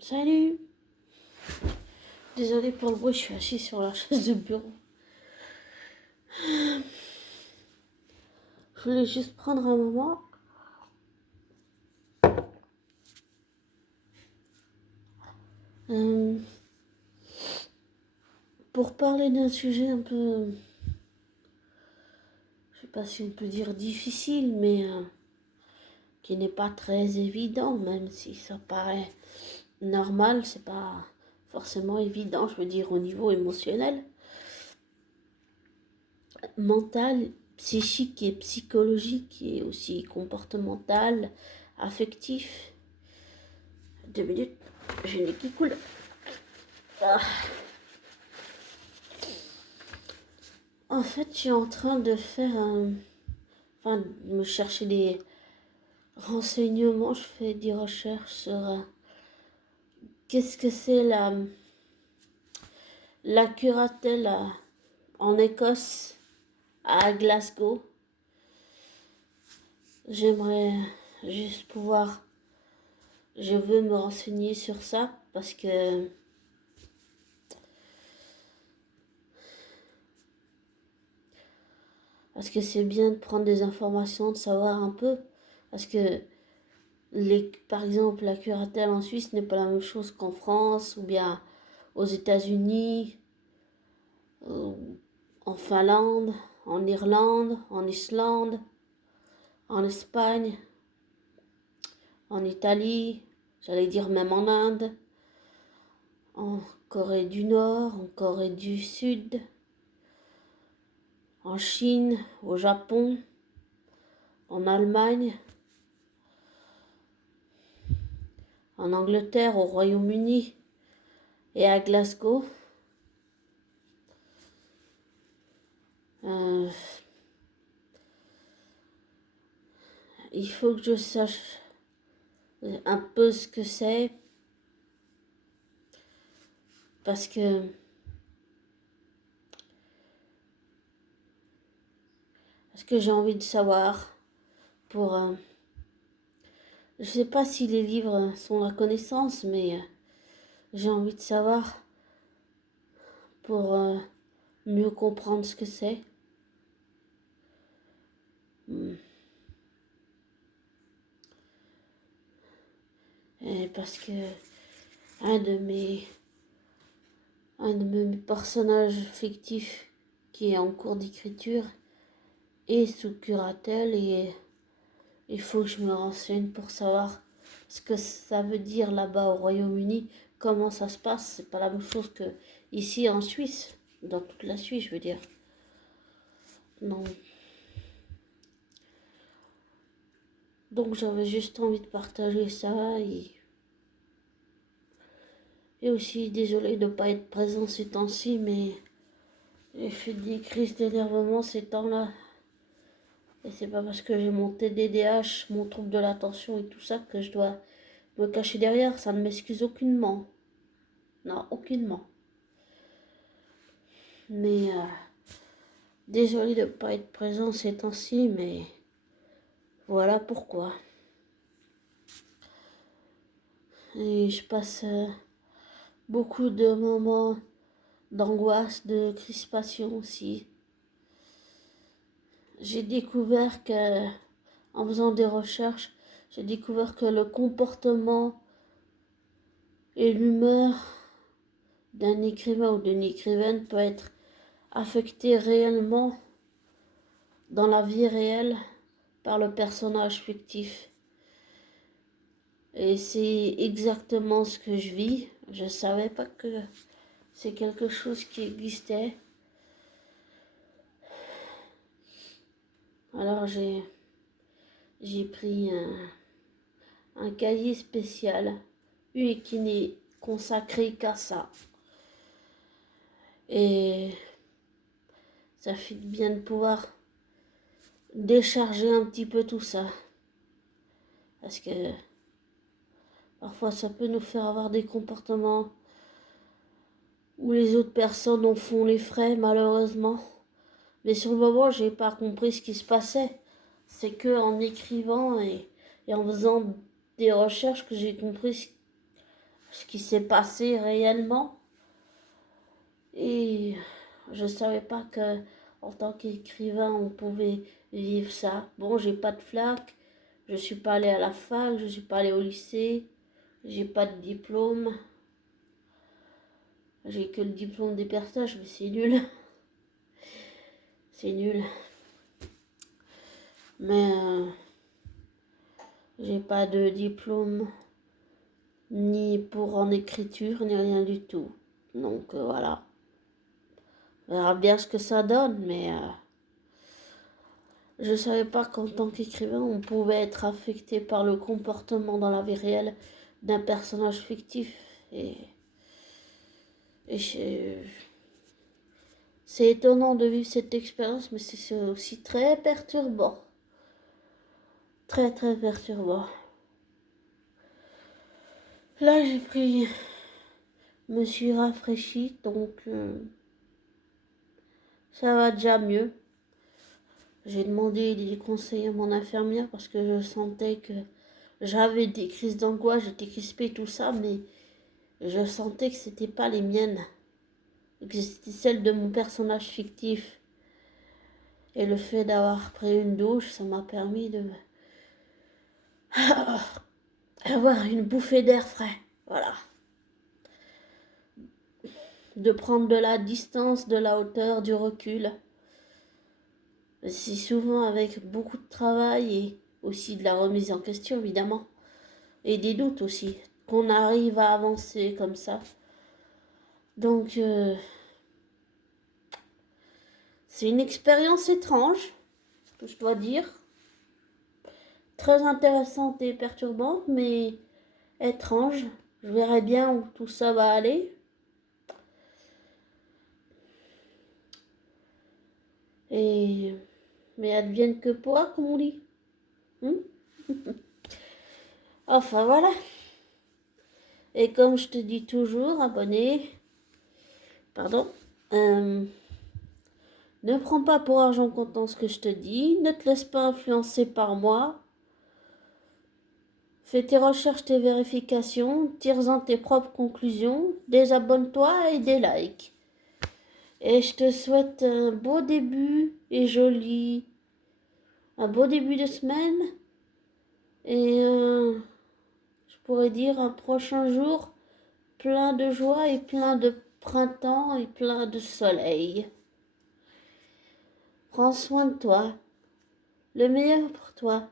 Salut! Désolée pour le bruit, je suis assise sur la chaise de bureau. Je voulais juste prendre un moment euh, pour parler d'un sujet un peu, je sais pas si on peut dire difficile, mais qui n'est pas très évident, même si ça paraît normal, c'est pas forcément évident, je veux dire au niveau émotionnel, mental, psychique et psychologique, et aussi comportemental, affectif. 2 minutes, j'ai le nez qui coule. Ah. En fait, je suis en train de faire enfin, de me chercher des renseignements. Je fais des recherches sur qu'est-ce que c'est la curatelle en Écosse, à Glasgow. J'aimerais juste pouvoir, je veux me renseigner sur ça parce que c'est bien de prendre des informations, de savoir un peu, parce que par exemple, la curatelle en Suisse n'est pas la même chose qu'en France ou bien aux États-Unis, en Finlande, en Irlande, en Islande, en Espagne, en Italie, j'allais dire même en Inde, en Corée du Nord, en Corée du Sud, en Chine, au Japon, en Allemagne, en Angleterre, au Royaume-Uni et à Glasgow. Il faut que je sache un peu ce que c'est parce que j'ai envie de savoir pour je sais pas si les livres sont la connaissance, mais j'ai envie de savoir pour mieux comprendre ce que c'est. Et parce que un de mes personnages fictifs qui est en cours d'écriture est sous curatelle et il faut que je me renseigne pour savoir ce que ça veut dire là-bas au Royaume-Uni, comment ça se passe. C'est pas la même chose que ici en Suisse, dans toute la Suisse, je veux dire. Non. Donc j'avais juste envie de partager ça et aussi désolée de ne pas être présent ces temps-ci, mais j'ai fait des crises d'énervement ces temps-là. Et c'est pas parce que j'ai mon TDDH, mon trouble de l'attention et tout ça que je dois me cacher derrière. Ça ne m'excuse aucunement. Non, aucunement. Mais désolée de ne pas être présent ces temps-ci, mais voilà pourquoi. Et je passe beaucoup de moments d'angoisse, de crispation aussi. J'ai découvert que, en faisant des recherches, j'ai découvert que le comportement et l'humeur d'un écrivain ou d'une écrivaine peut être affecté réellement dans la vie réelle par le personnage fictif. Et c'est exactement ce que je vis. Je ne savais pas que c'est quelque chose qui existait. Alors j'ai pris un cahier spécial et qui n'est consacré qu'à ça. Et ça fait bien de pouvoir décharger un petit peu tout ça. Parce que parfois ça peut nous faire avoir des comportements où les autres personnes en font les frais, malheureusement. Mais sur le moment, j'ai pas compris ce qui se passait. C'est que en écrivant et en faisant des recherches que j'ai compris ce qui s'est passé réellement. Et je savais pas que en tant qu'écrivain, on pouvait vivre ça. Bon, j'ai pas de flac, je suis pas allée à la fac, je suis pas allée au lycée, j'ai pas de diplôme. J'ai que le diplôme des pertages, mais c'est nul. C'est nul. Mais j'ai pas de diplôme ni pour en écriture, ni rien du tout. Donc voilà. On verra bien ce que ça donne, mais je savais pas qu'en tant qu'écrivain, on pouvait être affecté par le comportement dans la vie réelle d'un personnage fictif. Et c'est étonnant de vivre cette expérience, mais c'est aussi très perturbant. Très très perturbant. Là, j'ai pris, me suis rafraîchie, donc ça va déjà mieux. J'ai demandé des conseils à mon infirmière parce que je sentais que j'avais des crises d'angoisse, j'étais crispée, tout ça, mais je sentais que c'était pas les miennes, que c'était celles de mon personnage fictif. Et le fait d'avoir pris une douche, ça m'a permis de avoir une bouffée d'air frais. Voilà. De prendre de la distance, de la hauteur, du recul. C'est souvent avec beaucoup de travail et aussi de la remise en question, évidemment. Et des doutes aussi, qu'on arrive à avancer comme ça. Donc, c'est une expérience étrange, que je dois dire. Très intéressante et perturbante, mais étrange. Je verrai bien où tout ça va aller. Et mais advienne que pourra, comme on dit. Enfin voilà. Et comme je te dis toujours, abonné, pardon, ne prends pas pour argent comptant ce que je te dis, ne te laisse pas influencer par moi. Fais tes recherches, tes vérifications, tire-en tes propres conclusions, désabonne-toi et des likes. Et je te souhaite un beau début et un beau début de semaine et je pourrais dire un prochain jour plein de joie et plein de printemps et plein de soleil. Prends soin de toi, le meilleur pour toi.